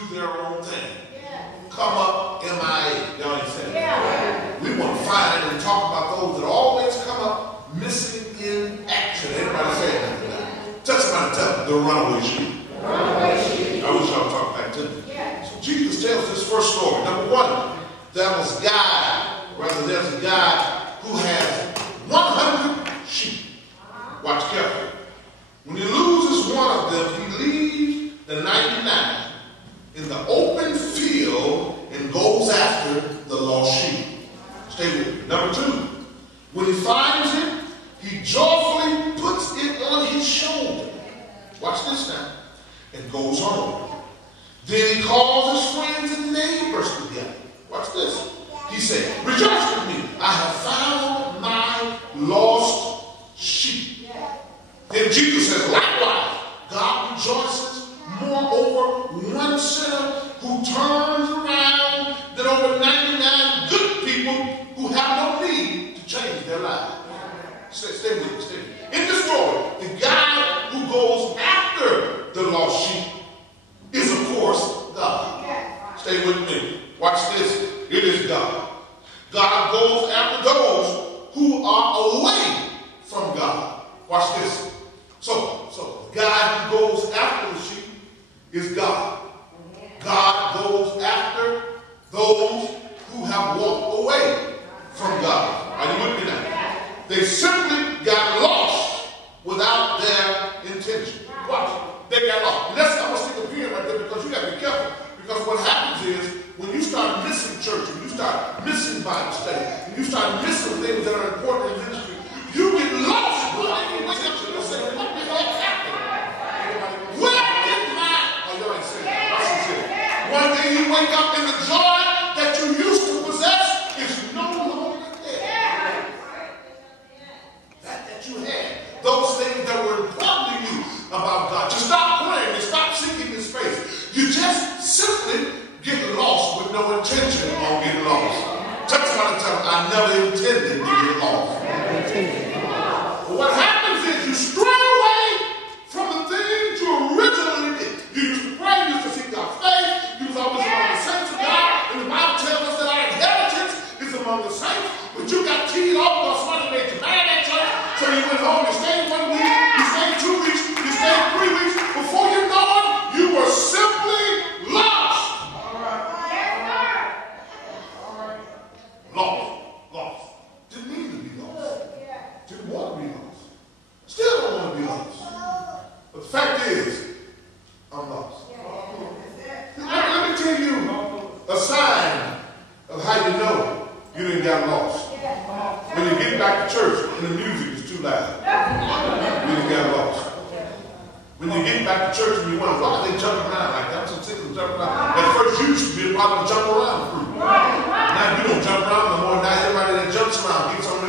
do their own thing. Come up MIA. Y'all ain't saying that. We want to find and talk about those that always come up missing in action. Anybody saying that tonight? Tell somebody, tell them, the runaway sheep. I wish y'all would talk back to me. So Jesus tells this first story. Number one, there's a guy who has 100 sheep. Watch carefully. When he loses one of them, he leaves the 99 in the open field and goes after the lost sheep. Stay with me. Number two, when he finds it, he joyfully puts it on his shoulder. Watch this now. And goes home. Then he calls his friends and neighbors together. Watch this. He said, rejoice with me. I have found my lost sheep. Then Jesus says, likewise, God rejoices more over one sinner who turns around than over 99 good people who have no need to change their lives. Stay with me, stay with me. In this story, the guy who goes after the lost sheep is, of course, God. Stay with me. Watch this. It is God. God goes after those who are away from God. Watch this. So the guy who goes after the sheep is God. God goes after those who have walked away from God. Are you with me now? They simply got lost without their intention. Watch. They got lost. And that's, I'm going to stick a pin right there because you got to be careful. Because what happens is when you start missing church, when you start missing Bible study, when you start missing things that are important in ministry, you get lost. Where did my, oh, y'all ain't saying that. One day you wake up and the joy that you used to possess is no longer there. That you had. Those things that were important to you about God. You stop praying. You stop seeking His face. You just simply get lost with no intention on getting lost. Tell somebody, tell them, I never intended to get lost. But what happens is you stray away from the things you originally did. You used to pray, you used to seek God's face, you was always among the saints of God, and the Bible tells us that our inheritance is among the saints, but you got teed off because somebody made you mad at church, so you went home, you stayed 1 week, you stayed 2 weeks, you stayed 3 weeks. Before you know it, you were simply lost. Lost. Didn't mean to be lost. Didn't want to be lost. Still don't want to be lost. But the fact is, I'm lost. Let me tell you a sign of how you know you didn't get lost. When you get back to church and the music is too loud, you didn't get lost. When you get back to church and you wonder, why are they jumping around like that? Some sickles jumping around. At first you used to be a problem to jump around through. Now you don't jump around no more. Now everybody that jumps around gets on